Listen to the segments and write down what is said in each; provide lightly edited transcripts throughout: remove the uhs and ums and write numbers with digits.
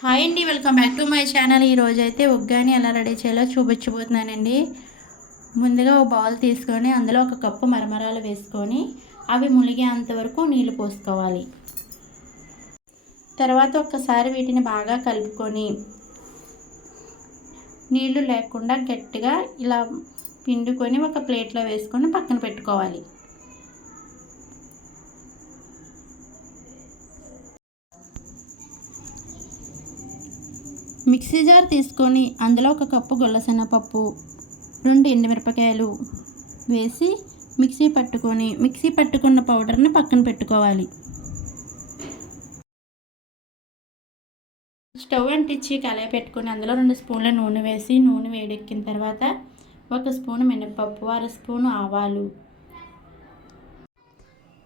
Hi అండి, welcome back to my channel. ఈరోజు అయితే ఉగ్గాని ఎలా రెడీ చేయాలో చూపించబోతున్నానండి. ముందుగా ఒక బౌల్ తీసుకొని అందులో ఒక కప్పు మరమరాలు వేసుకొని అవి మునిగేంత వరకు నీళ్లు పోసుకోవాలి. తర్వాత ఒక్కసారి వీటిని బాగా కలుపుకొని నీళ్లు లేకుండా గట్టిగా ఇలా పిండుకొని ఒక ప్లేట్లో వేసుకొని పక్కన పెట్టుకోవాలి. మిక్సీ జార్ తీసుకొని అందులో ఒక కప్పు గొల్లశనగపప్పు, 2 ఎండుమిరపకాయలు వేసి మిక్సీ పట్టుకున్న పౌడర్ని పక్కన పెట్టుకోవాలి. స్టవ్ అంటించి కళాయి పెట్టుకొని అందులో 2 స్పూన్ల నూనె వేసి నూనె వేడెక్కిన తర్వాత 1 స్పూను మినపప్పు, 1/2 స్పూను ఆవాలు,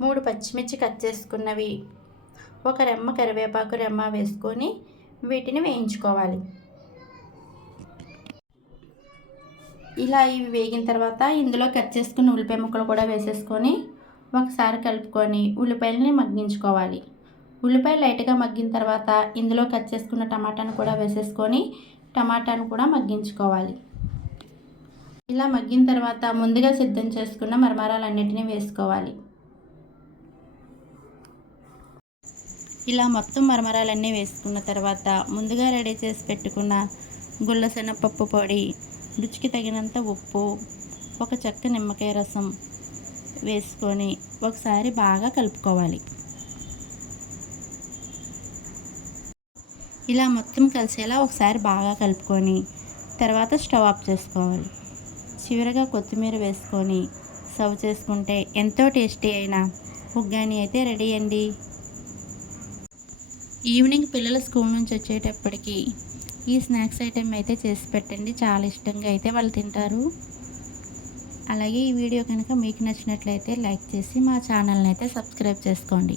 3 పచ్చిమిర్చి కట్ చేసుకున్నవి, 1 రెమ్మ కరివేపాకు రెమ్మ వేసుకొని వీటిని వేయించుకోవాలి. ఇలా ఇవి వేగిన తర్వాత ఇందులో కట్ చేసుకున్న ఉల్లిపాయ ముక్కలు కూడా వేసేసుకొని ఒకసారి కలుపుకొని ఉల్లిపాయలని మగ్గించుకోవాలి. ఉల్లిపాయ లైట్గా మగ్గిన తర్వాత ఇందులో కట్ చేసుకున్న టమాటాను కూడా వేసేసుకొని టమాటాను కూడా మగ్గించుకోవాలి. ఇలా మగ్గిన తర్వాత ముందుగా సిద్ధం చేసుకున్న మరమరాలన్నిటినీ వేసుకోవాలి. ఇలా మొత్తం మరమరాలన్నీ వేసుకున్న తర్వాత ముందుగా రెడీ చేసి పెట్టుకున్న గుల్లశనగపప్పు పొడి, రుచికి తగినంత ఉప్పు, ఒక చెక్క నిమ్మకాయ రసం వేసుకొని ఒకసారి బాగా కలుపుకోవాలి. ఇలా మొత్తం కలిసేలా ఒకసారి బాగా కలుపుకొని తర్వాత స్టవ్ ఆఫ్ చేసుకోవాలి. చివరగా కొత్తిమీర వేసుకొని సర్వ్ చేసుకుంటే ఎంతో టేస్టీ అయిన ఉగ్గాని అయితే రెడీ అండి. ఈవినింగ్ పిల్లలు స్కూల్ నుంచి వచ్చేటప్పటికి ఈ స్నాక్స్ ఐటెం అయితే చేసి పెట్టండి. చాలా ఇష్టంగా అయితే వాళ్ళు తింటారు. అలాగే ఈ వీడియో కనుక మీకు నచ్చినట్లయితే లైక్ చేసి మా ఛానల్ని అయితే సబ్స్క్రైబ్ చేసుకోండి.